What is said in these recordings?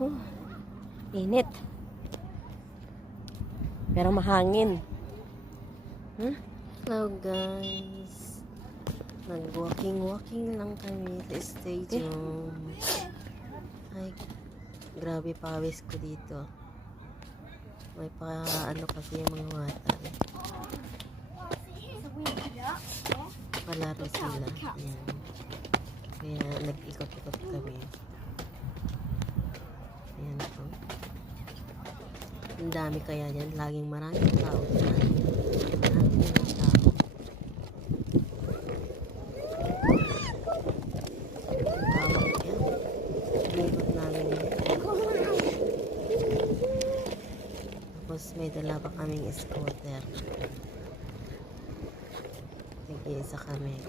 Oh, init. Pero mahangin. Hello guys. Nag-walking lang kami sa stadium. Ay, grabe pawis ko dito. May ano kasi yung mga bata. Palaro sila. Yan. Kaya nag-ikot-ikot kami. Ayan po. Ang dami kaya yan. Laging maraming tao dyan. Maraming tao. Ang tawag yan. Ikot namin yan. Tapos may dala pa kaming scooter. Nag-iisa kami.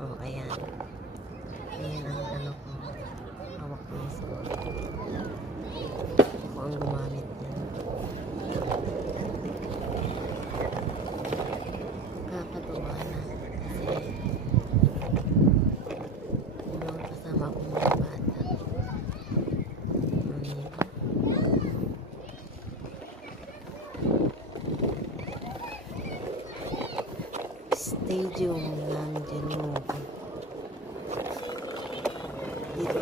Oh, ayan. Ayan ang ano ko. Hawak ko yung scooter. Ako ang gumamit yan. Kakatuwa na. Kasi yung mga kasama akong mga bata. Stadium ng Janubi. Dito